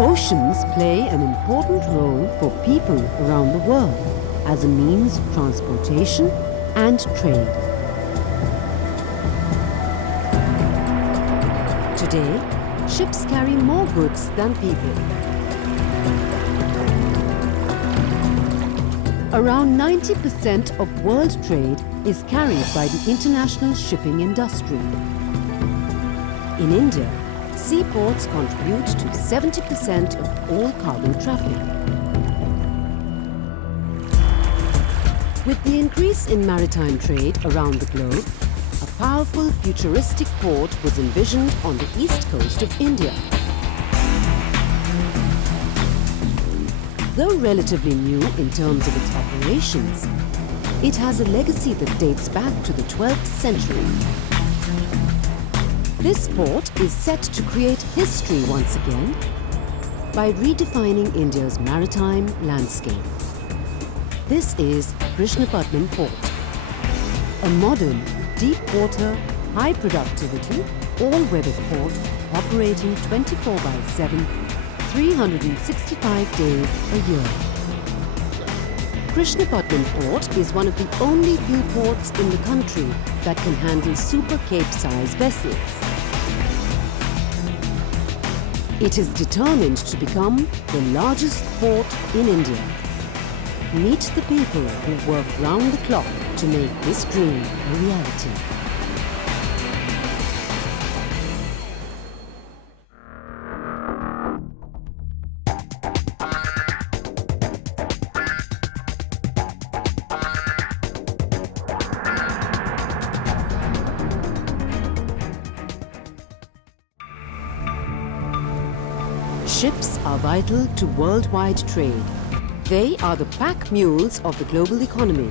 Oceans play an important role for people around the world as a means of transportation and trade. Today, ships carry more goods than people. Around 90% of world trade is carried by the international shipping industry. In India, seaports contribute to 70% of all cargo traffic. With the increase in maritime trade around the globe, a powerful futuristic port was envisioned on the east coast of India. Though relatively new in terms of its operations, it has a legacy that dates back to the 12th century. This port is set to create history once again by redefining India's maritime landscape. This is Krishna Patnam Port, a modern, deep-water, high-productivity, all-weather port operating 24/7, 365 days a year. Krishna Patnam Port is one of the only few ports in the country that can handle super Cape-size vessels. It is determined to become the largest port in India. Meet the people who work round the clock to make this dream a reality. Ships are vital to worldwide trade. They are the pack mules of the global economy.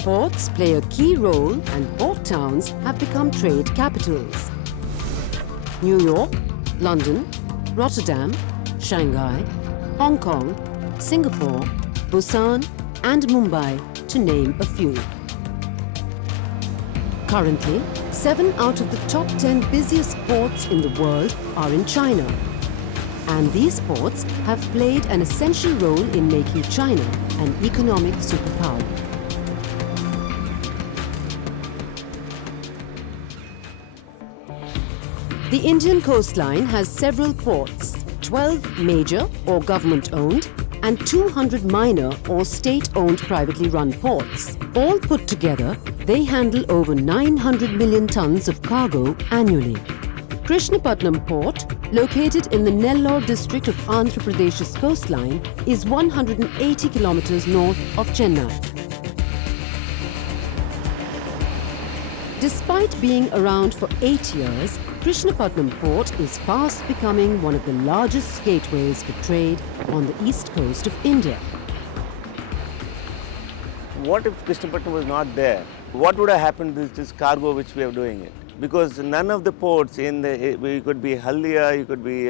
Ports play a key role and port towns have become trade capitals. New York, London, Rotterdam, Shanghai, Hong Kong, Singapore, Busan and Mumbai, to name a few. Currently, 7 out of the top 10 busiest ports in the world are in China. And these ports have played an essential role in making China an economic superpower. The Indian coastline has several ports, 12 major or government-owned and 200 minor or state-owned privately run ports. All put together, they handle over 900 million tons of cargo annually. Krishna Patnam Port, located in the Nellore district of Andhra Pradesh's coastline, is 180 kilometers north of Chennai. Despite being around for 8 years, Krishna Patnam Port is fast becoming one of the largest gateways for trade on the east coast of India. What if Krishnapatnam was not there? What would have happened to this cargo which we are doing it? Because none of the ports you could be Haldia, you could be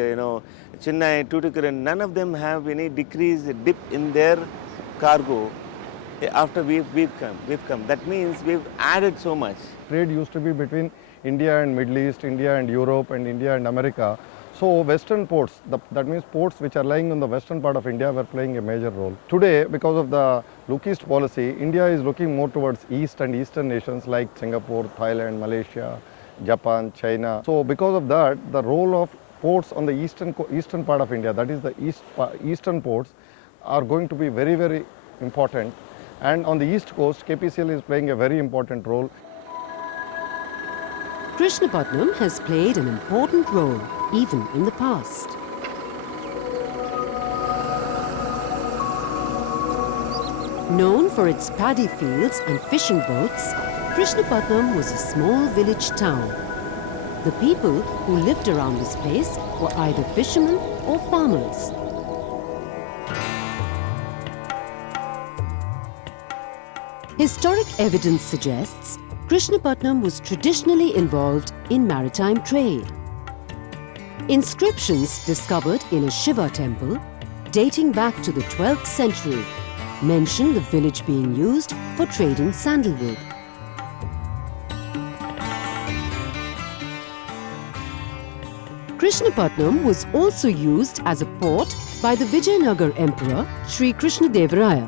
Chennai, Tuticorin, none of them have any dip in their cargo after we've come. That means we've added so much. Trade used to be between India and Middle East, India and Europe, and India and America. So western ports, that means ports which are lying on the western part of India, were playing a major role. Today, because of the Look East policy, India is looking more towards east and eastern nations like Singapore, Thailand, Malaysia, Japan, China. So because of that, the role of ports on the eastern part of India, that is the eastern ports, are going to be very, very important. And on the east coast, Kpcl is playing a very important role. Krishna Patnam has played an important role even in the past. Known for its paddy fields and fishing boats, Krishna Patnam was a small village town. The people who lived around this place were either fishermen or farmers. Historic evidence suggests Krishna Patnam was traditionally involved in maritime trade. Inscriptions discovered in a Shiva temple, dating back to the 12th century, mention the village being used for trading sandalwood. Krishnapatnam was also used as a port by the Vijayanagar Emperor Sri Krishna Devaraya.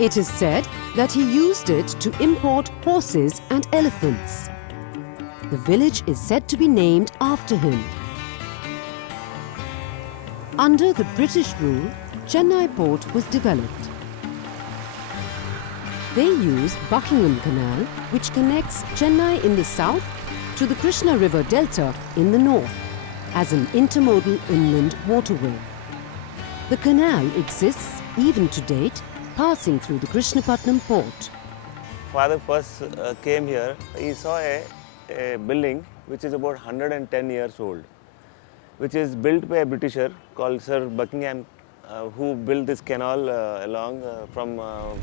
It is said that he used it to import horses and elephants. The village is said to be named after him. Under the British rule, Chennai port was developed. They used Buckingham Canal, which connects Chennai in the south to the Krishna River Delta in the north, as an intermodal inland waterway. The canal exists even to date, passing through the Krishnapatnam port. Father first came here, he saw a building which is about 110 years old, which is built by a Britisher called Sir Buckingham, who built this canal along from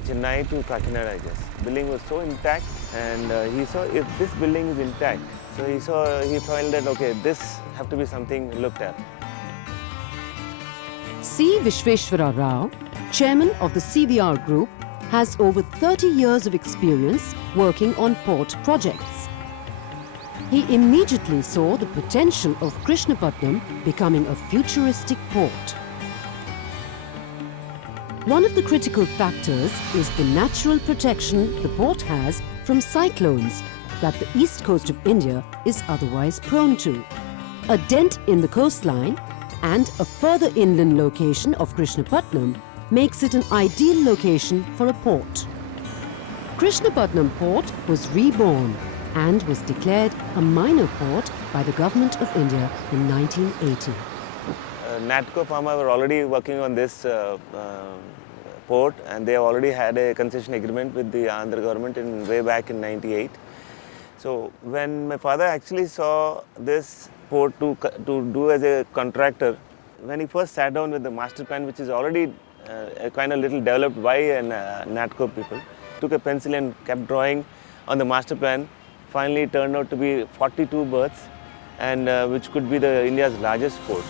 Chennai to Kakinada, I guess. Building was so intact, and he saw if this building is intact, so he felt that okay, this have to be something looked at. C. Vishveshwara Rao, chairman of the CVR Group, has over 30 years of experience working on port projects. He immediately saw the potential of Krishnapatnam becoming a futuristic port. One of the critical factors is the natural protection the port has from cyclones that the east coast of India is otherwise prone to. A dent in the coastline and a further inland location of Krishnapatnam makes it an ideal location for a port. Krishnapatnam Port was reborn and was declared a minor port by the Government of India in 1980. NATCO Pharma were already working on this port, and they already had a concession agreement with the Andhra government way back in '98. So when my father actually saw this port to do as a contractor, when he first sat down with the master plan, which is already kind of little developed by NATCO people, took a pencil and kept drawing on the master plan. Finally, it turned out to be 42 berths, and which could be the India's largest port.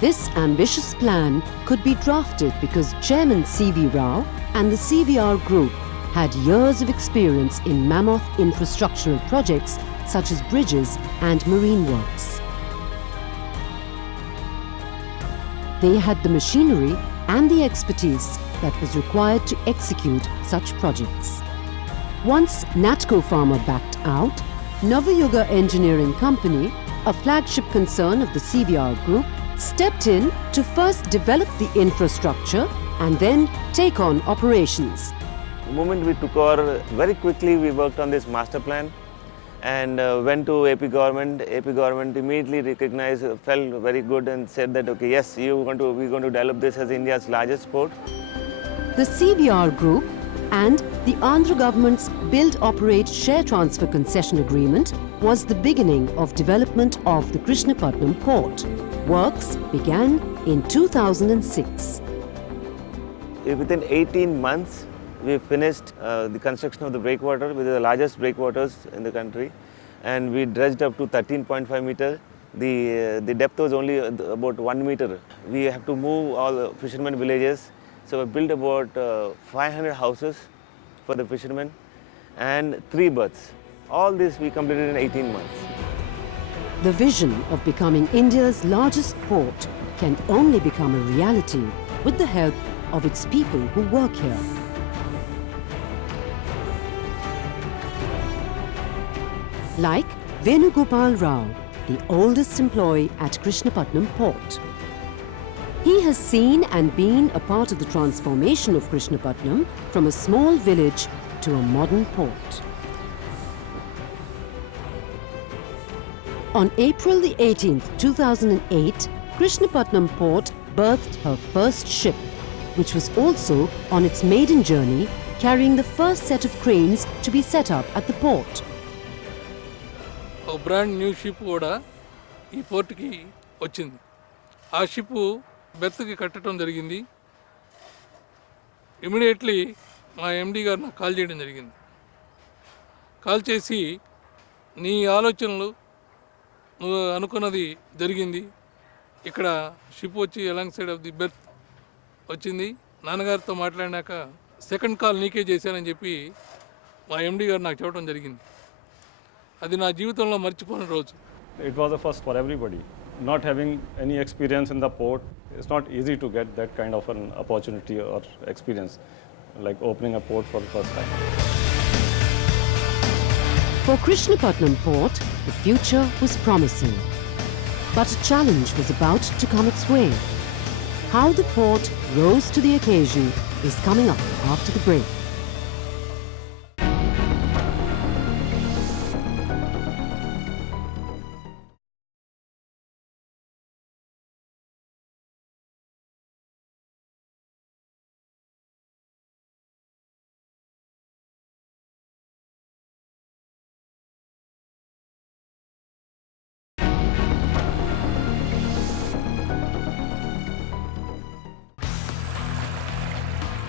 This ambitious plan could be drafted because Chairman C.V. Rao and the CVR Group had years of experience in mammoth infrastructural projects such as bridges and marine works. They had the machinery and the expertise that was required to execute such projects. Once NATCO Pharma backed out, Navayuga Engineering Company, a flagship concern of the CVR Group, stepped in to first develop the infrastructure and then take on operations. The moment we took over, very quickly we worked on this master plan and went to AP government. AP government immediately recognized, felt very good and said that, okay, yes, we're going to develop this as India's largest port. The CVR Group and the Andhra government's Build Operate Share Transfer Concession Agreement was the beginning of development of the Krishnapatnam port. Works began in 2006. Within 18 months, we finished the construction of the breakwater, which is the largest breakwaters in the country, and we dredged up to 13.5 meters. The depth was only about 1 meter. We have to move all the fishermen villages, so we built about 500 houses for the fishermen and 3 berths. All this we completed in 18 months. The vision of becoming India's largest port can only become a reality with the help of its people who work here. Like Venugopal Rao, the oldest employee at Krishnapatnam Port. He has seen and been a part of the transformation of Krishnapatnam from a small village to a modern port. On April the 18th, 2008, Krishnapatnam Port berthed her first ship, which was also on its maiden journey, carrying the first set of cranes to be set up at the port. A brand new ship కూడా ఈ పోర్ట్కి వచ్చింది. ఆ ship బెర్త్కి కట్టడం జరిగింది. Immediately మా ఎండి గారు నాకు call చేయడం జరిగింది. కాల్ చేసి నీ ఆలోచనలు నువ్వు అనుకున్నది జరిగింది, ఇక్కడ షిప్ వచ్చి along side of the berth వచ్చింది, నాన్నగారితో మాట్లాడినాక సెకండ్ కాల్ నీకే చేశానని చెప్పి మా ఎండి గారు నాకు చెప్పడం జరిగింది. అది నా జీవితంలో మర్చిపోని రోజు. It was a first for everybody. Not having any experience in the port, it's not easy to get that kind of an opportunity or experience, like opening a port for the first time. For Krishnapatnam Port, the future was promising. But a challenge was about to come its way. How the port rose to the occasion is coming up after the break.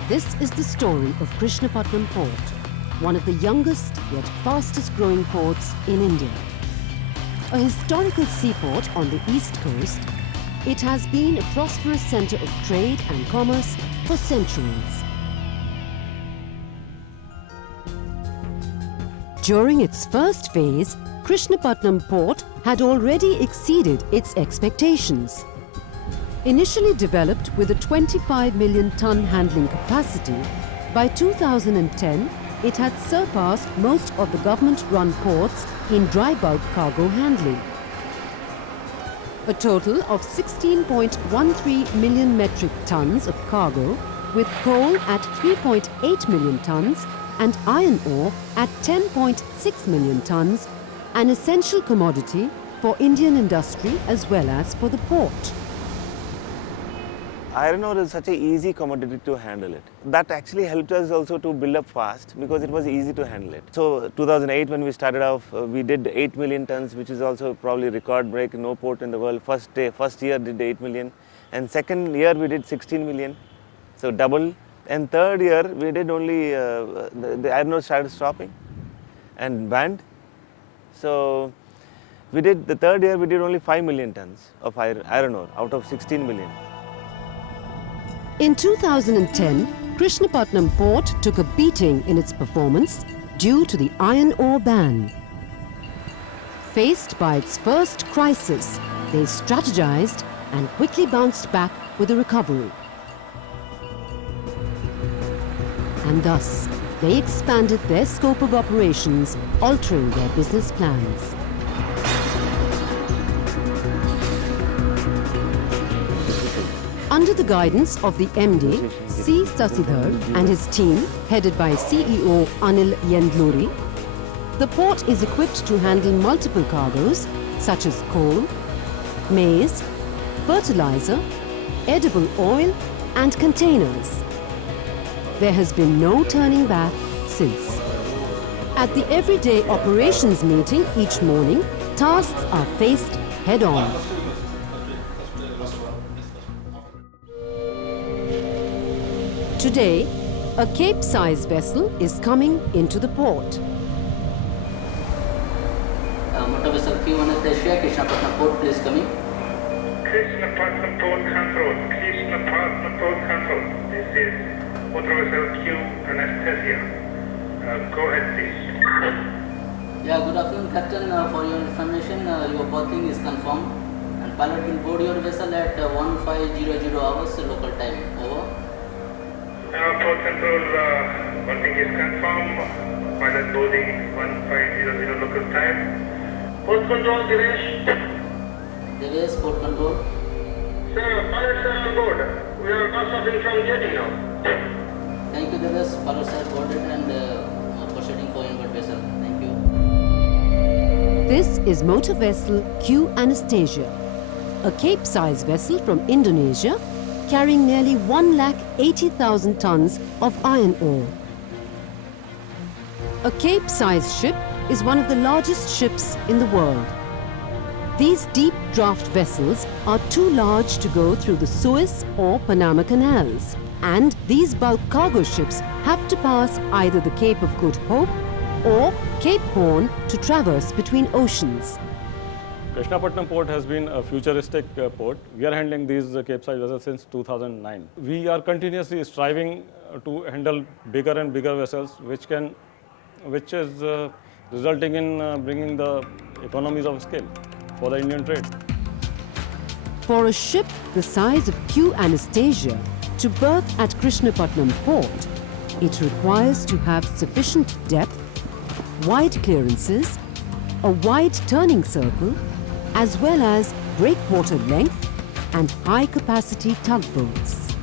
This is the story of Krishnapatnam Port, one of the youngest yet fastest growing ports in India. A historical seaport on the east coast, it has been a prosperous centre of trade and commerce for centuries. During its first phase, Krishnapatnam Port had already exceeded its expectations. Initially developed with a 25 million ton handling capacity, by 2010 it had surpassed most of the government-run ports in dry bulk cargo handling. A total of 16.13 million metric tons of cargo, with coal at 3.8 million tons and iron ore at 10.6 million tons, an essential commodity for Indian industry as well as for the port. Iron ore is such an easy commodity to handle it. That actually helped us also to build up fast because it was easy to handle it. So 2008 when we started off, we did 8 million tons, which is also probably record break. No port in the world. First year did 8 million, and second year we did 16 million, so double. And third year we did only the iron ore started stopping and banned. So we did the third year we did only 5 million tons of iron ore out of 16 million. In 2010, Krishnapatnam Port took a beating in its performance due to the iron ore ban. Faced by its first crisis, they strategized and quickly bounced back with a recovery. And thus, they expanded their scope of operations, altering their business plans. Under the guidance of the MD, C. Sasidhar, and his team, headed by CEO Anil Yendluri, the port is equipped to handle multiple cargoes such as coal, maize, fertilizer, edible oil, and containers. There has been no turning back since. At the everyday operations meeting each morning, tasks are faced head-on. Today, a Cape-size vessel is coming into the port. Motor vessel Q1 at Asia, Krishnapatnam Port, please come in. Krishnapatnam Port Control, Krishnapatnam Port Control. This is motor vessel Q Anastasia. Go ahead, please. Yeah, good afternoon, Captain. For your information, your berthing is confirmed, and pilot will board your vessel at 1500 hours local time. Over. Port Control, one thing is confirmed. Pilot boarding 1500 local time. Port Control, Dinesh. Dinesh, Port Control. Sir, pilots are on board. We are crossing from jetty now. Thank you, Dinesh. Pilots are boarded and proceeding for inward vessel. Thank you. This is motor vessel Q Anastasia, a Cape-size vessel from Indonesia carrying nearly 180,000 tons of iron ore. A Cape-size ship is one of the largest ships in the world. These deep draft vessels are too large to go through the Suez or Panama canals, and these bulk cargo ships have to pass either the Cape of Good Hope or Cape Horn to traverse between oceans. Krishnapatnam Port has been a futuristic port. We are handling these Cape-size vessels since 2009. We are continuously striving to handle bigger and bigger vessels, which is resulting in bringing the economies of scale. for the Indian trade. For a ship the size of Q Anastasia to berth at Krishnapatnam port, it requires to have sufficient depth, wide clearances, a wide turning circle, as well as breakwater length and high-capacity tugboats.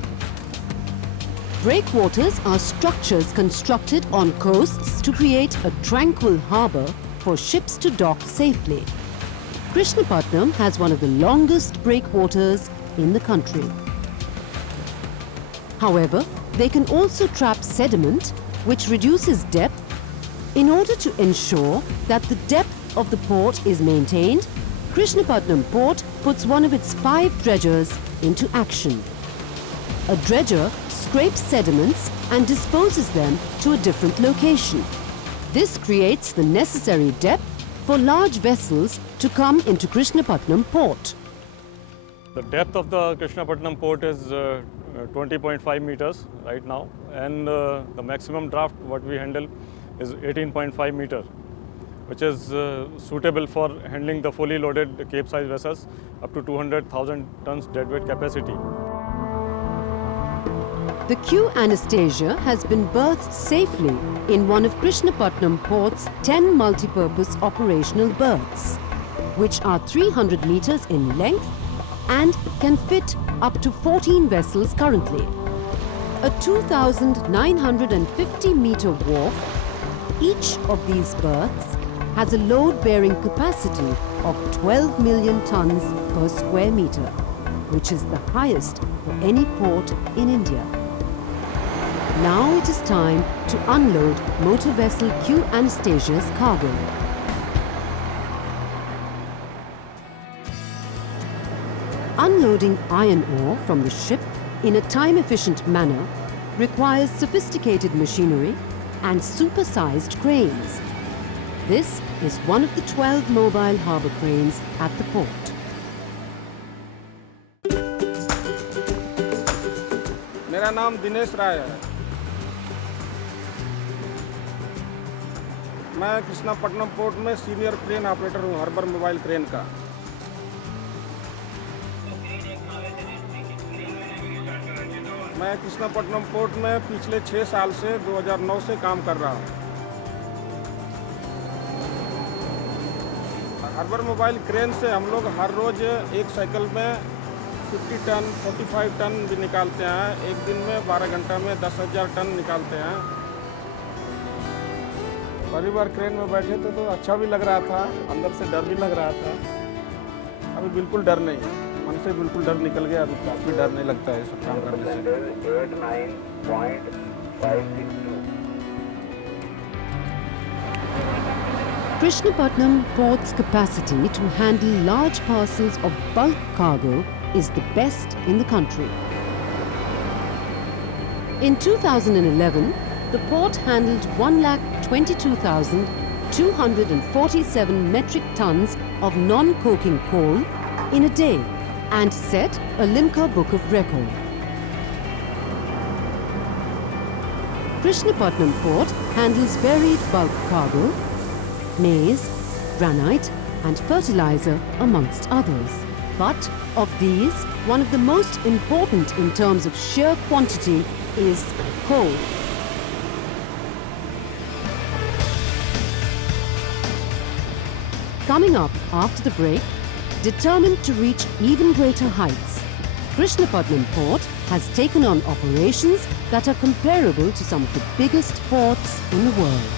Breakwaters are structures constructed on coasts to create a tranquil harbour for ships to dock safely. Krishnapatnam has one of the longest breakwaters in the country. However, they can also trap sediment, which reduces depth. In order to ensure that the depth of the port is maintained, Krishnapatnam port puts one of its 5 dredgers into action. A dredger scrapes sediments and disposes them to a different location. This creates the necessary depth for large vessels to come into Krishnapatnam port. The depth of the Krishnapatnam port is 20.5 meters right now, and the maximum draft what we handle is 18.5 meter, which is suitable for handling the fully loaded Cape-size vessels up to 200,000 tons deadweight capacity. The Q Anastasia has been berthed safely in one of Krishnapatnam port's 10 multi-purpose operational berths, which are 300 meters in length and can fit up to 14 vessels currently. A 2,950-meter wharf, each of these berths has a load-bearing capacity of 12 million tons per square meter, which is the highest for any port in India. Now it is time to unload motor vessel Q Anastasia's cargo. Unloading iron ore from the ship in a time-efficient manner requires sophisticated machinery and super-sized cranes. This is one of the 12 mobile harbour cranes at the port. मेरा नाम दिनेश राय है। मैं Krishnapatnam port में senior crane operator हूँ, harbour mobile crane का। मैं Krishnapatnam port में पिछले 6 साल से 2009 से काम कर रहा हूँ। हार्बर मोबाइल क्रेन से हम लोग हर रोज एक साइकिल में 50 टन 45 टन भी निकालते हैं। एक दिन में 12 घंटा में 10,000 टन निकालते हैं। पहली बार क्रेन में बैठे थे तो अच्छा भी लग रहा था, अंदर से डर भी लग रहा था। अभी बिल्कुल डर नहीं है, मन से बिल्कुल डर निकल गया। अभी काफ़ी डर नहीं लगता है सब काम करने से। Krishnapatnam port's capacity to handle large parcels of bulk cargo is the best in the country. In 2011, the port handled 1,22,247 metric tons of non-coking coal in a day and set a Limca Book of Record. Krishnapatnam port handles varied bulk cargo, maize, granite and fertilizer amongst others. But of these, one of the most important in terms of sheer quantity is coal. Coming up after the break, determined to reach even greater heights, Krishnapatnam port has taken on operations that are comparable to some of the biggest ports in the world.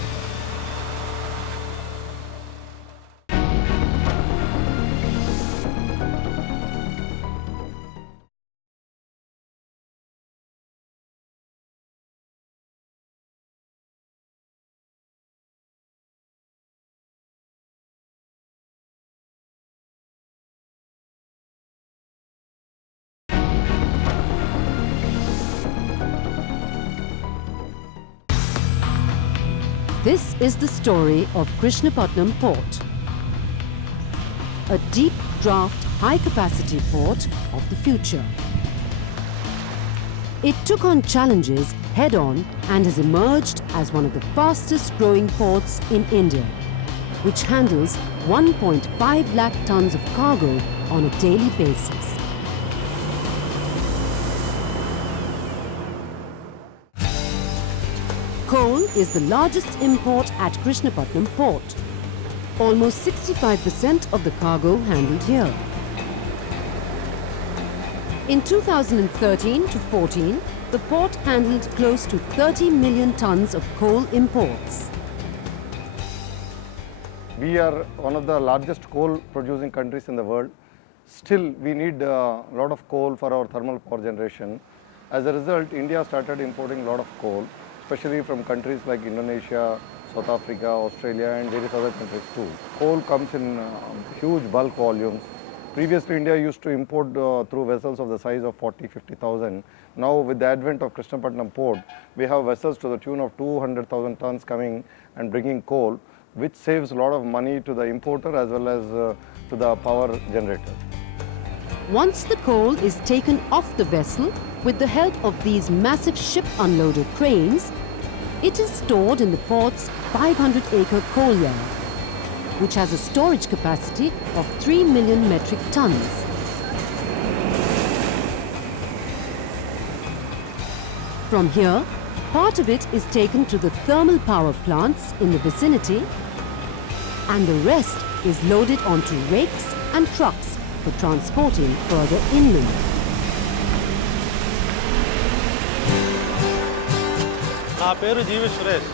This is the story of Krishnapatnam port, a deep draft, high-capacity port of the future. It took on challenges head-on and has emerged as one of the fastest-growing ports in India, which handles 1.5 lakh tons of cargo on a daily basis. Coal is the largest import at Krishnapatnam port. Almost 65% of the cargo handled here. In 2013 to 14, the port handled close to 30 million tons of coal imports. We are one of the largest coal producing countries in the world. Still, we need a lot of coal for our thermal power generation. As a result, India started importing a lot of coal, especially from countries like Indonesia, South Africa, Australia and various other countries too. Coal comes in huge bulk volumes. Previously, India used to import through vessels of the size of 40,000–50,000. Now, with the advent of Krishnapatnam port, we have vessels to the tune of 200,000 tons coming and bringing coal, which saves a lot of money to the importer as well as to the power generator. Once the coal is taken off the vessel with the help of these massive ship unloader cranes, it is stored in the port's 500-acre coal yard, which has a storage capacity of 3 million metric tons. From here, part of it is taken to the thermal power plants in the vicinity, and the rest is loaded onto rakes and trucks for transporting further inland. నా పేరు జీవి సురేష్.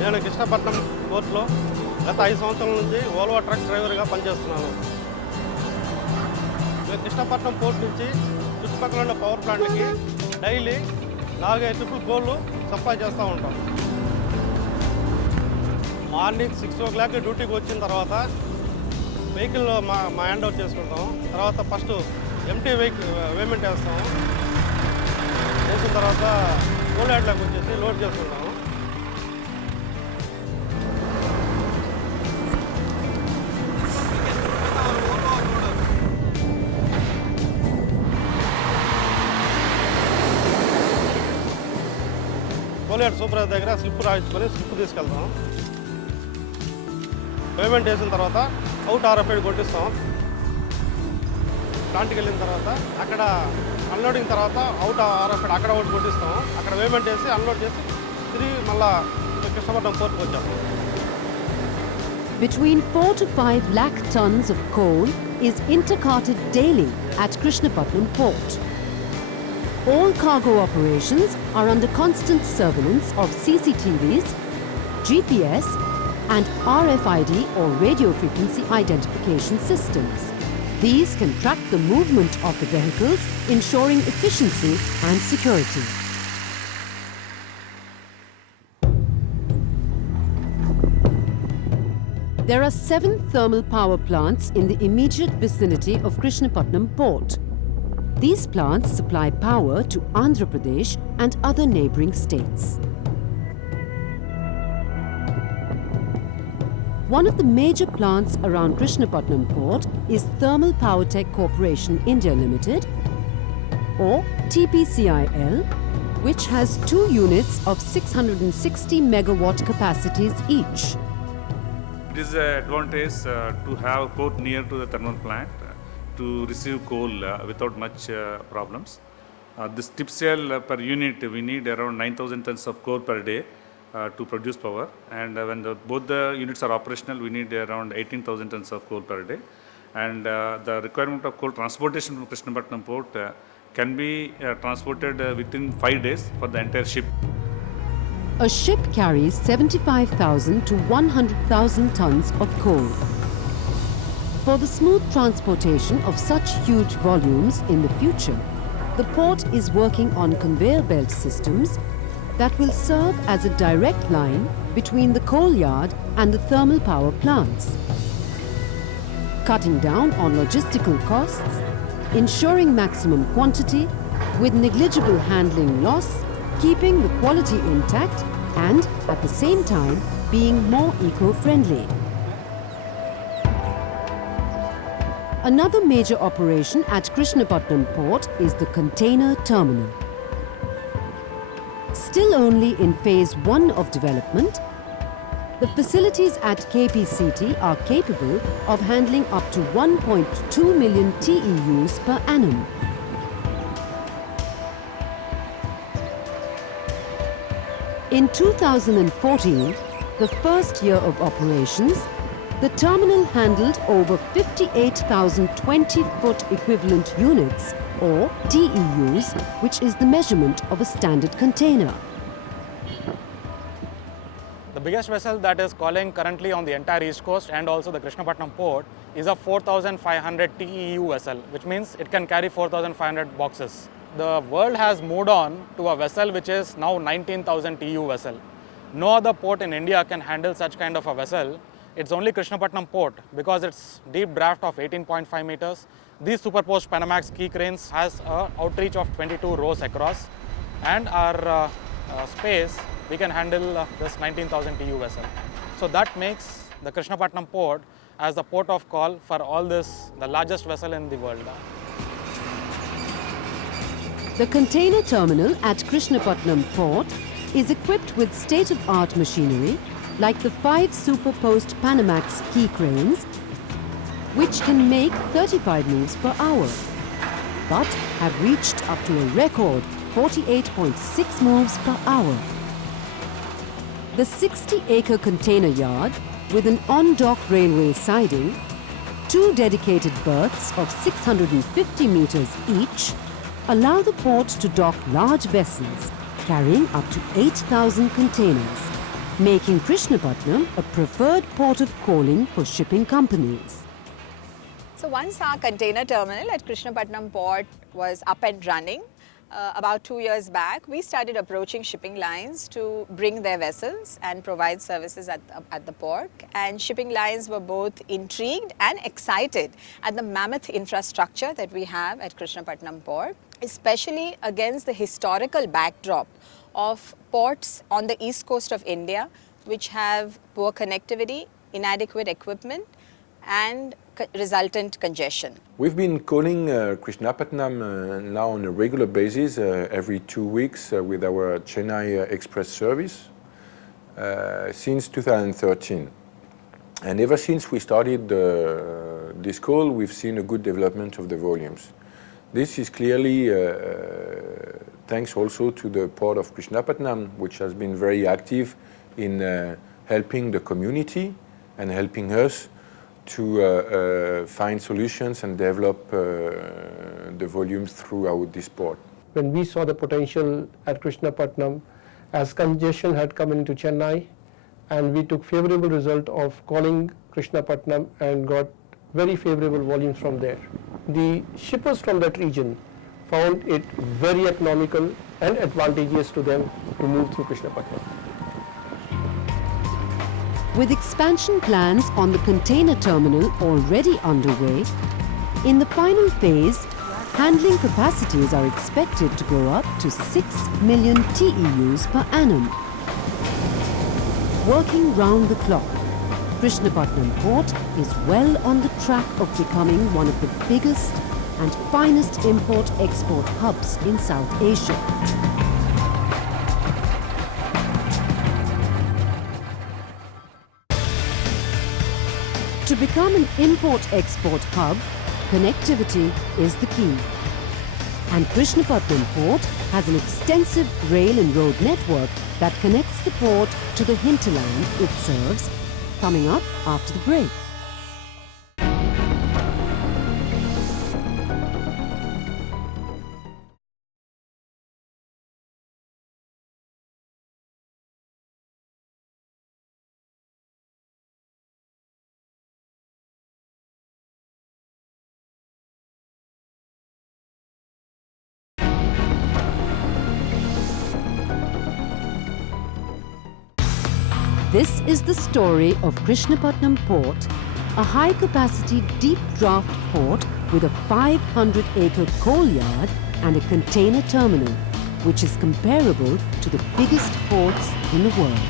నేను కృష్ణపట్నం పోర్టులో గత 5 సంవత్సరాల నుంచి Volvo truck డ్రైవర్గా పనిచేస్తున్నాను. మేము కృష్ణపట్నం పోర్ట్ నుంచి చుట్టుపక్కల ఉన్న పవర్ ప్లాంట్కి డైలీ 4-5 ట్రిప్పులు కోళ్ళు సప్లై చేస్తూ ఉంటాం. మార్నింగ్ 6 o'clock డ్యూటీకి వచ్చిన తర్వాత వెహికల్లో మా హ్యాండ్ ఓవర్ చేసుకుంటాం. తర్వాత ఫస్ట్ ఎంటీ వెహికల్ పేమెంట్ వేస్తాము. వేసిన తర్వాత కోల్ యార్డ్లోకి వచ్చేసి లోడ్ చేసుకుంటాము. కోల్ యార్డ్ సూపర్వైజర్ దగ్గర స్లిప్ రాయించుకొని స్లిప్ తీసుకెళ్తాం. పేమెంట్ వేసిన తర్వాత అవుట్ RFID కొట్టిస్తాం. ప్లాంట్కి వెళ్ళిన తర్వాత అక్కడ అన్లోడింగ్ తర్వాత అవుట్ RFID అక్కడ ఒకటి కొట్టిస్తాం. అక్కడ పేమెంట్ వేసి అన్లోడ్ చేసి తిరిగి మళ్ళీ కృష్ణపట్నం పోర్ట్కి వచ్చాం. Between 4 to 5 lakh tons of coal is intercarted daily at Krishnapatnam port. All cargo operations are under constant surveillance of CCTVs, GPS and RFID or radio frequency identification systems. These can track the movement of the vehicles, ensuring efficiency and security. There are 7 thermal power plants in the immediate vicinity of Krishnapatnam port. These plants supply power to Andhra Pradesh and other neighbouring states. One of the major plants around Krishnapatnam port is Thermal Power Tech Corporation India Limited, or Kpcl, which has 2 units of 660 megawatt capacities each. It is an advantage to have port near to the thermal plant to receive coal without much problems. This Kpcl per unit, we need around 9,000 tons of coal per day to produce power, and when both the units are operational, we need around 18,000 tons of coal per day. And the requirement of coal transportation from Krishnapatnam port can be transported within 5 days for the entire ship. A ship carries 75,000 to 100,000 tons of coal. For the smooth transportation of such huge volumes in the future, the port is working on conveyor belt systems that will serve as a direct line between the coal yard and the thermal power plants, cutting down on logistical costs, ensuring maximum quantity with negligible handling loss, keeping the quality intact and at the same time being more eco-friendly. Another major operation at Krishnapatnam port is the container terminal. Still only in phase 1 of development, The facilities at Kpcl are capable of handling up to 1.2 million TEUs per annum. In 2014, the first year of operations, the terminal handled over 58,000 20-foot equivalent units, or TEUs, which is the measurement of a standard container. The biggest vessel that is calling currently on the entire East Coast and also the Krishnapatnam port is a 4,500 TEU vessel, which means it can carry 4,500 boxes. The world has moved on to a vessel which is now 19,000 TEU vessel. No other port in India can handle such kind of a vessel. It's only Krishnapatnam port because its deep draft of 18.5 meters. These superposed Panamax key cranes has an outreach of 22 rows across, and our space, we can handle this 19,000 TEU vessel. So that makes the Krishnapatnam port as the port of call for all this, the largest vessel in the world. The container terminal at Krishnapatnam port is equipped with state-of-art machinery like the 5 superposed Panamax key cranes, which can make 35 moves per hour, but have reached up to a record 48.6 moves per hour. The 60-acre container yard, with an on-dock railway siding, 2 dedicated berths of 650 meters each, allow the port to dock large vessels carrying up to 8,000 containers, making Krishnapatnam a preferred port of calling for shipping companies. So once our container terminal at Krishnapatnam port was up and running, about 2 years back, we started approaching shipping lines to bring their vessels and provide services at the port. And shipping lines were both intrigued and excited at the mammoth infrastructure that we have at Krishnapatnam port, especially against the historical backdrop of ports on the east coast of India, which have poor connectivity, inadequate equipment, and resultant congestion. We've been calling Krishnapatnam now on a regular basis, every 2 weeks with our Chennai Express service since 2013. And ever since we started this call, we've seen a good development of the volumes. This is clearly thanks also to the port of Krishnapatnam, which has been very active in helping the community and helping us to find solutions and develop the volumes throughout this port. When we saw the potential at Krishnapatnam, as congestion had come into Chennai, and we took favorable result of calling Krishnapatnam and got very favorable volumes from there. The shippers from that region found it very economical and advantageous to them to move through Krishnapatnam. With expansion plans on the container terminal already underway, in the final phase, handling capacities are expected to go up to 6 million TEUs per annum. Working round the clock, Krishnapatnam port is well on the track of becoming one of the biggest and finest import-export hubs in South Asia. To become an import-export hub, connectivity is the key. And Krishnapatnam port has an extensive rail and road network that connects the port to the hinterland it serves, coming up after the break. This is the story of Krishnapatnam port, a high-capacity deep draft port with a 500-acre coal yard and a container terminal, which is comparable to the biggest ports in the world.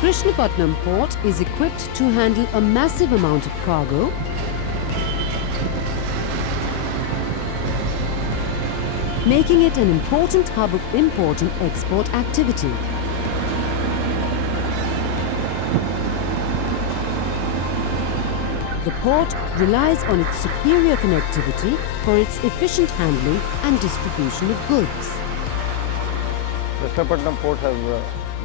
Krishnapatnam port is equipped to handle a massive amount of cargo making it an important hub of import and export activity. The port relies on its superior connectivity for its efficient handling and distribution of goods. Krishnapatnam port has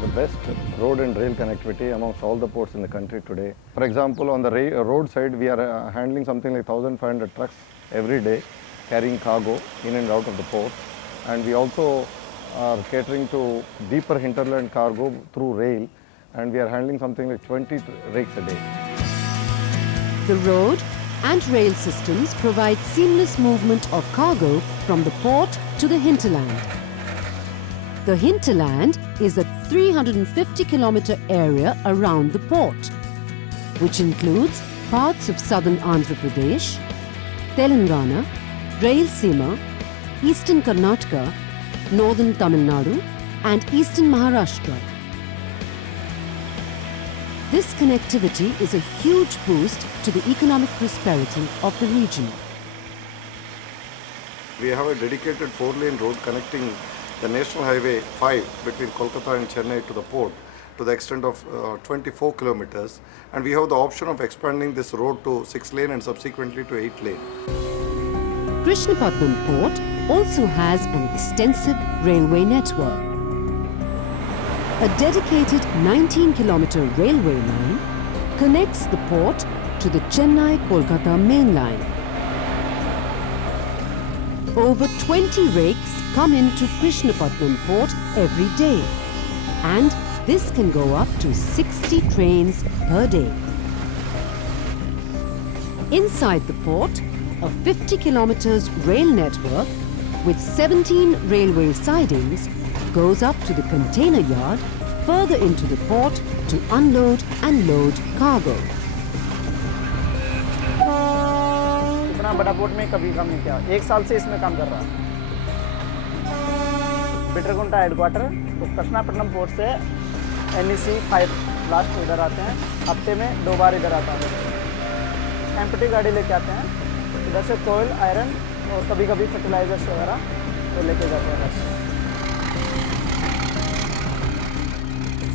the best road and rail connectivity amongst all the ports in the country today. For example, on the road side, we are handling something like 1,500 trucks every day, carrying cargo in and out of the port. And we also are catering to deeper hinterland cargo through rail, and we are handling something like 20 rakes a day. The road and rail systems provide seamless movement of cargo from the port to the hinterland. The hinterland is a 350-kilometer area around the port, which includes parts of southern Andhra Pradesh, Telangana, Rayalaseema, eastern Karnataka, northern Tamil Nadu, and eastern Maharashtra. This connectivity is a huge boost to the economic prosperity of the region. We have a dedicated 4-lane road connecting the National Highway 5 between Kolkata and Chennai to the port to the extent of 24 kilometers, and we have the option of expanding this road to 6-lane and subsequently to 8-lane. Krishnapatnam Port also has an extensive railway network. A dedicated 19-kilometer railway line connects the port to the Chennai-Kolkata main line. Over 20 rakes come into Krishnapatnam Port every day, and this can go up to 60 trains per day. Inside the port, a 50 kilometers rail network with 17 railway sidings goes up to the container yard further into the port to unload and load cargo. इतना बड़ा port में कभी काम नहीं किया, 1 साल से इसमें काम कर रहा है। बिटरगुंटा हेडक्वार्टर तो कृष्णापट्टनम पोर्ट से NEC 5 लास्ट इधर आते हैं, हफ्ते में 2 बार इधर आता है। एम्प्टी गाड़ी लेके आते हैं, इधर से कोयल, आयरन और कभी कभी फर्टिलाइजर्स वगैरह तो लेके जाते हैं।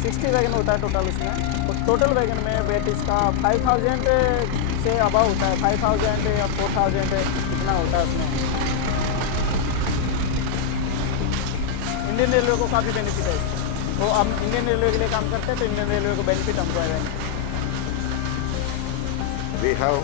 60 वैगन होता है टोटल इसमें, तो टोटल वैगन में वेट इसका 5000 से अबव होता है, 5000 या 4000 इतना होता है इसमें। इंडियन रेलवे को काफ़ी बेनिफिट है इससे, तो हम इंडियन रेलवे के लिए काम करते हैं तो इंडियन रेलवे को बेनिफिट हमको है। We have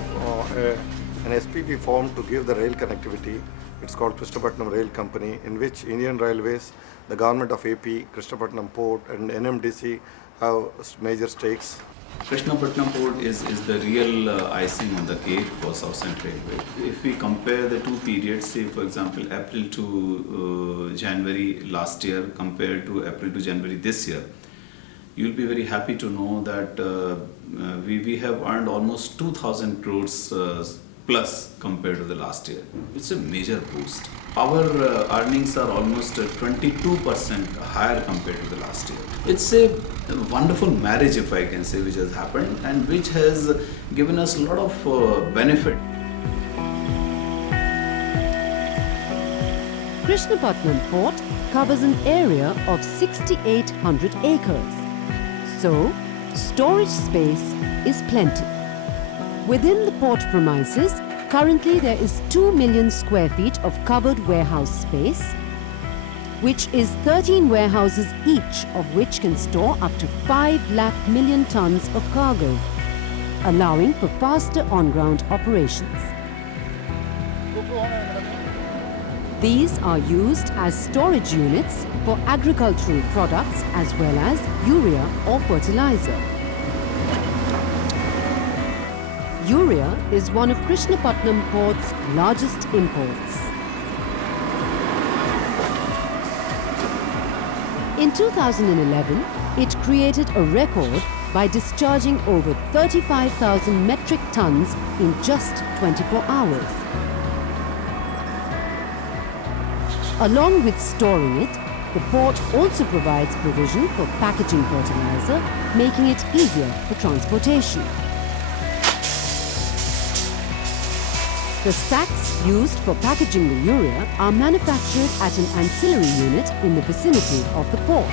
an SPV formed to give the rail connectivity. It's called Krishnapatnam Rail Company, in which Indian Railways, the government of AP, Krishnapatnam Port and NMDC have major stakes. Krishnapatnam Port is the real icing on the cake for South Central Railway. If we compare the two periods, say for example April to January last year compared to April to January this year, you'll be very happy to know that we have earned almost 2,000 crores plus compared to the last year. It's a major boost. Our earnings are almost 22% higher compared to the last year. It's a wonderful marriage, if I can say, which has happened and which has given us a lot of benefit. Krishnapatnam Port covers an area of 6,800 acres. So, storage space is plenty. Within the port premises, currently there is 2 million square feet of covered warehouse space, which is 13 warehouses each, of which can store up to 5 lakh million tons of cargo, allowing for faster on-ground operations. These are used as storage units for agricultural products as well as urea or fertilizer. Urea is one of Krishnapatnam Port's largest imports. In 2011, it created a record by discharging over 35,000 metric tons in just 24 hours. Along with storing it, the port also provides provision for packaging fertilizer, making it easier for transportation. The sacks used for packaging the urea are manufactured at an ancillary unit in the vicinity of the port.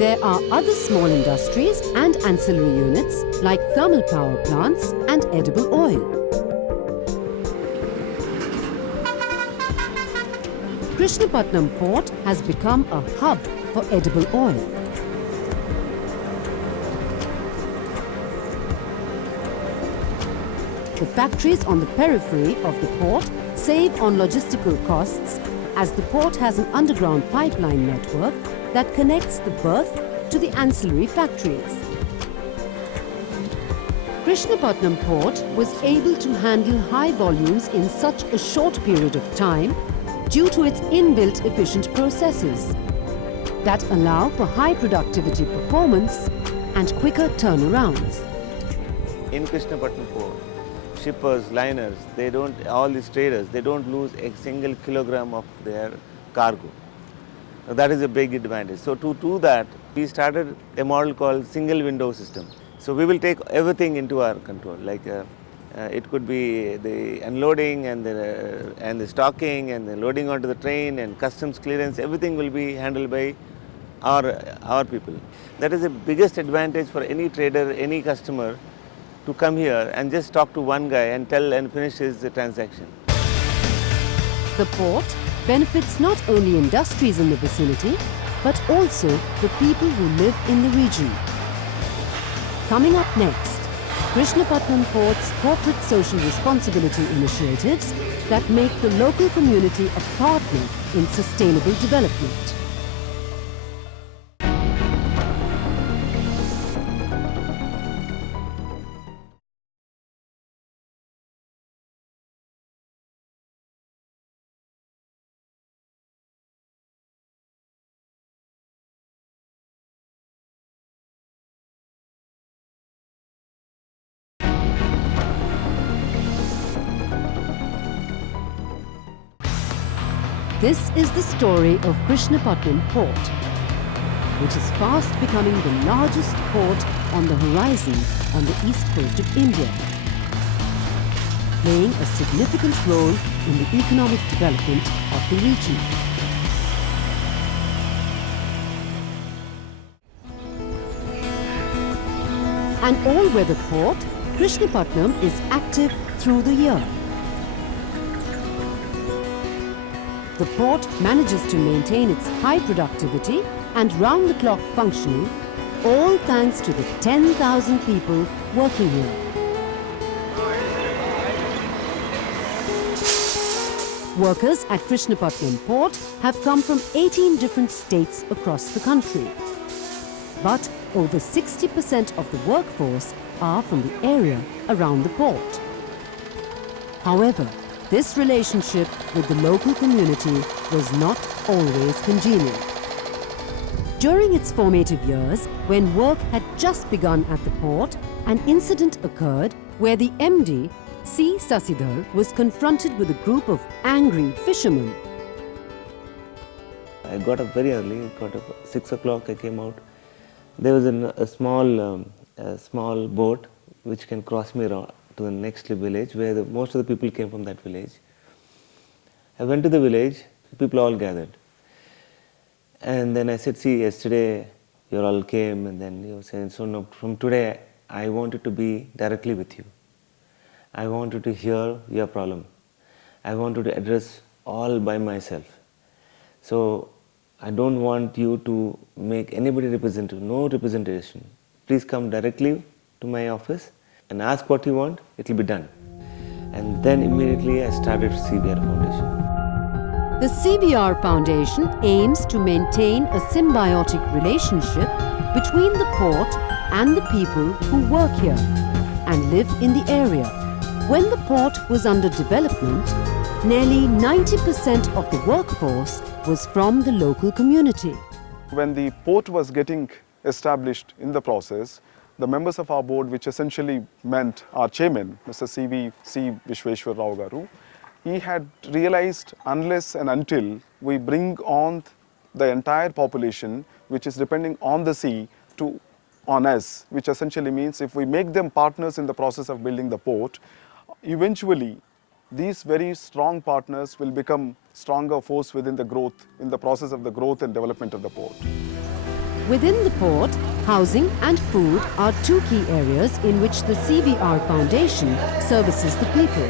There are other small industries and ancillary units like thermal power plants and edible oil. Krishnapatnam port has become a hub for edible oil. The factories on the periphery of the port save on logistical costs as the port has an underground pipeline network that connects the berth to the ancillary factories. Krishnapatnam port was able to handle high volumes in such a short period of time due to its inbuilt efficient processes that allow for high productivity performance and quicker turnarounds. In Krishnapatnam port, shippers, liners, all these traders, they don't lose a single kilogram of their cargo. That is a big advantage. So to do that, we started a model called single window system. So we will take everything into our control, like it could be the unloading and the stocking and the loading onto the train and customs clearance, everything will be handled by our people. That is the biggest advantage for any trader, any customer to come here and just talk to one guy and tell and finish his transaction. The port benefits not only industries in the vicinity, but also the people who live in the region. Coming up next, Krishnapatnam Port's corporate social responsibility initiatives that make the local community a partner in sustainable development. This is the story of Krishnapatnam Port, which is fast becoming the largest port on the horizon on the east coast of India, playing a significant role in the economic development of the region. An all-weather port, Krishnapatnam is active through the year. The port manages to maintain its high productivity and round-the-clock functioning, all thanks to the 10,000 people working here. Workers at Krishnapatnam port have come from 18 different states across the country. But over 60% of the workforce are from the area around the port. However, this relationship with the local community was not always congenial. During its formative years, when work had just begun at the port, an incident occurred where the MD, C. Sasidhar, was confronted with a group of angry fishermen. I got up very early, got up 6 o'clock, I came out. There was a small boat which can cross me around to the next village where most of the people came from that village. I went to the village, people all gathered. And then I said, see, yesterday you all came, and then you were saying, so no, from today I wanted to be directly with you. I wanted to hear your problem. I wanted to address all by myself. So I don't want you to make anybody representative, no representation. Please come directly to my office and ask what you want, it will be done. And then immediately I started CBR Foundation. The CBR Foundation aims to maintain a symbiotic relationship between the port and the people who work here and live in the area. When the port was under development, nearly 90% of the workforce was from the local community. When the port was getting established in the process, the members of our board, which essentially meant our chairman, Mr. C. Vishweshwar Rao Garu, he had realized unless and until we bring on the entire population, which is depending on the sea, to on us, which essentially means if we make them partners in the process of building the port, eventually these very strong partners will become stronger force within the growth, in the process of the growth and development of the port. Within the port, housing and food are two key areas in which the CVR Foundation services the people.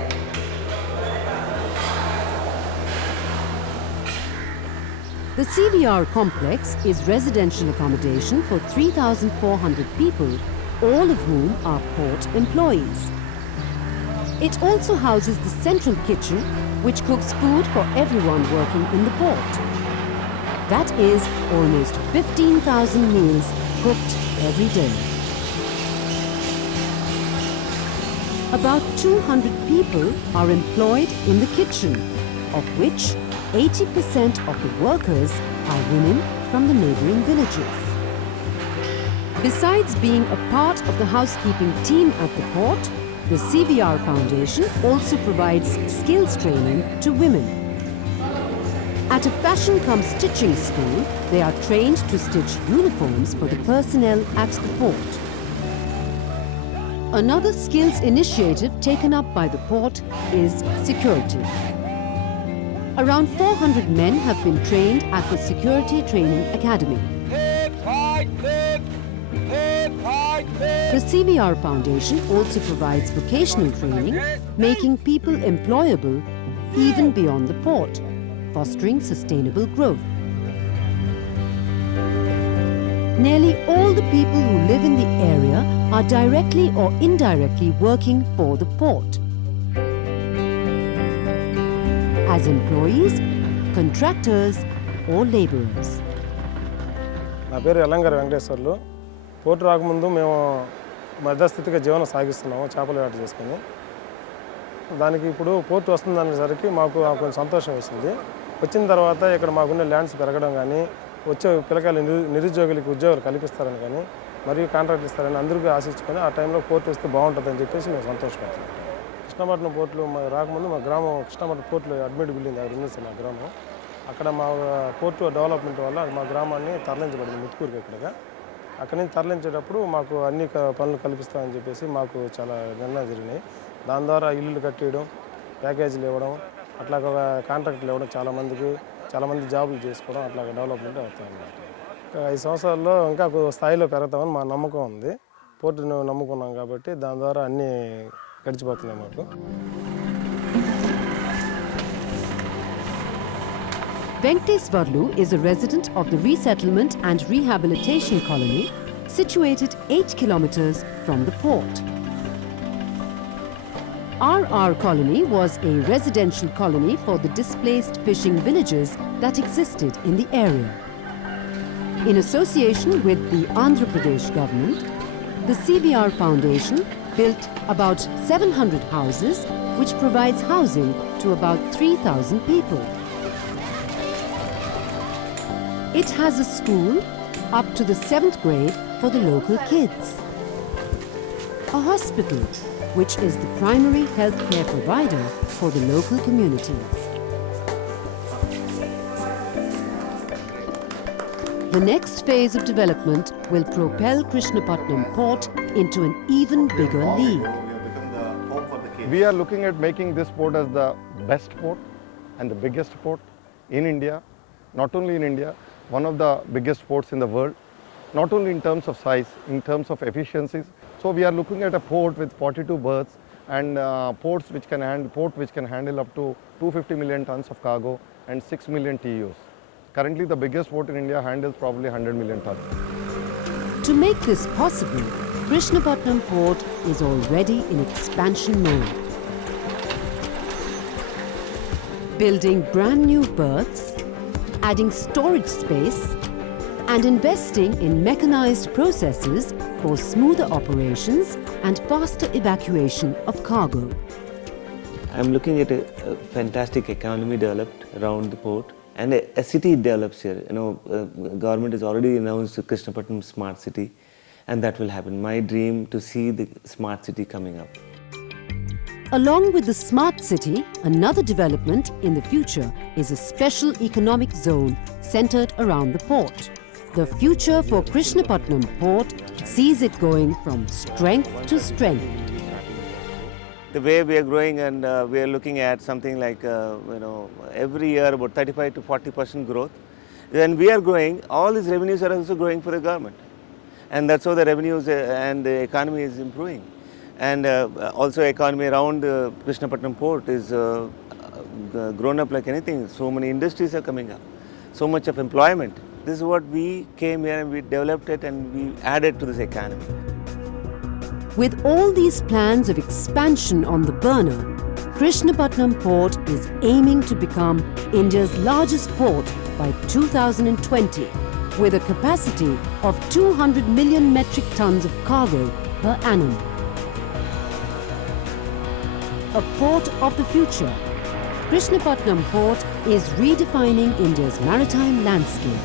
The CVR complex is residential accommodation for 3,400 people, all of whom are port employees. It also houses the central kitchen, which cooks food for everyone working in the port. That is almost 15,000 meals cooked every day. About 200 people are employed in the kitchen, of which 80% of the workers are women from the neighboring villages. Besides being a part of the housekeeping team at the port, the CVR Foundation also provides skills training to women. At a fashion-cum-stitching school, they are trained to stitch uniforms for the personnel at the port. Another skills initiative taken up by the port is security. Around 400 men have been trained at the Security Training Academy. The CVR Foundation also provides vocational training, making people employable even beyond the port, fostering sustainable growth. Nearly all the people who live in the area are directly or indirectly working for the port. As employees, contractors or laborers. నా పేరు ఎల్లంగారి Venkateswarlu. Port రాకముందు మేము మధ్యస్థితిగా జీవనం సాగిస్తున్నాము, చేపలు వేట చేసుకుని. దానికి ఇప్పుడు పోర్టు వస్తుందనేసరికి మాకు కొంచెం సంతోషం వేసింది. వచ్చిన తర్వాత ఇక్కడ మాకున్న ల్యాండ్స్ పెరగడం కానీ, వచ్చే పిల్లకాయలు నిరుద్యోగులకు ఉద్యోగాలు కల్పిస్తారని కానీ, మరియు కాంట్రాక్ట్ ఇస్తారని అందరికీ ఆశించుకొని ఆ టైంలో పోర్టు వస్తే బాగుంటుందని చెప్పేసి మేము సంతోషపడతాం. కృష్ణపట్నం పోర్టులో రాకముందు మా గ్రామం కృష్ణపట్నం పోర్టులో అడ్మిట్ బిల్డింగ్ దగ్గర ఉంది మా గ్రామం. అక్కడ మా పోర్టు డెవలప్మెంట్ వల్ల మా గ్రామాన్ని తరలించబడింది ముత్తుకూరుకి ఇక్కడగా. అక్కడి నుంచి తరలించేటప్పుడు మాకు అన్ని పనులు కల్పిస్తామని చెప్పేసి మాకు చాలా నిర్ణయాలు జరిగినాయి. దాని ద్వారా ఇల్లులు కట్టేయడం, ప్యాకేజీలు ఇవ్వడం, అట్లాగా కాంట్రాక్టులు ఇవ్వడం, చాలామంది జాబులు చేసుకోవడం, అట్లా డెవలప్మెంట్ అవుతాయన్నమాట. 5 సంవత్సరాల్లో ఇంకా స్థాయిలో పెడతామని మా నమ్మకం ఉంది. పోర్టును నమ్ముకున్నాం కాబట్టి దాని ద్వారా అన్నీ గడిచిపోతున్నాయి మాకు. Venkateswarlu is a resident of the Resettlement and Rehabilitation Colony situated 8 kilometers from the port. RR Colony was a residential colony for the displaced fishing villages that existed in the area. In association with the Andhra Pradesh government, the CVR Foundation built about 700 houses which provides housing to about 3,000 people. It has a school up to the 7th grade for the local kids, a hospital which is the primary health care provider for the local communities. The next phase of development will propel Krishnapatnam port into an even bigger league. We are looking at making this port as the best port and the biggest port in India, not only in India, one of the biggest ports in the world, not only in terms of size, in terms of efficiencies. So we are looking at a port with 42 berths and port which can handle up to 250 million tons of cargo and 6 million TEUs. Currently the biggest port in India handles probably 100 million tons. To make this possible, Krishnapatnam port is already in expansion mode. Building brand new berths, adding storage space and investing in mechanized processes for smoother operations and faster evacuation of cargo. I'm looking at a fantastic economy developed around the port and a city develops here. Government has already announced the Krishnapatnam Smart City and that will happen. My dream to see the smart city coming up. Along with the smart city, another development in the future is a special economic zone centered around the port. The future for Krishnapatnam Port sees it going from strength to strength. The way we are growing, and we are looking at something like every year about 35 to 40% growth. When we are growing, all these revenues are also growing for the government, and that's how the revenues and the economy is improving. And also economy around Krishnapatnam Port is grown up like anything. So many industries are coming up, so much of employment. This is what we came here and we developed it and we added to this economy. With all these plans of expansion on the burner, Krishnapatnam Port is aiming to become India's largest port by 2020, with a capacity of 200 million metric tons of cargo per annum. A port of the future, Krishnapatnam Port is redefining India's maritime landscape.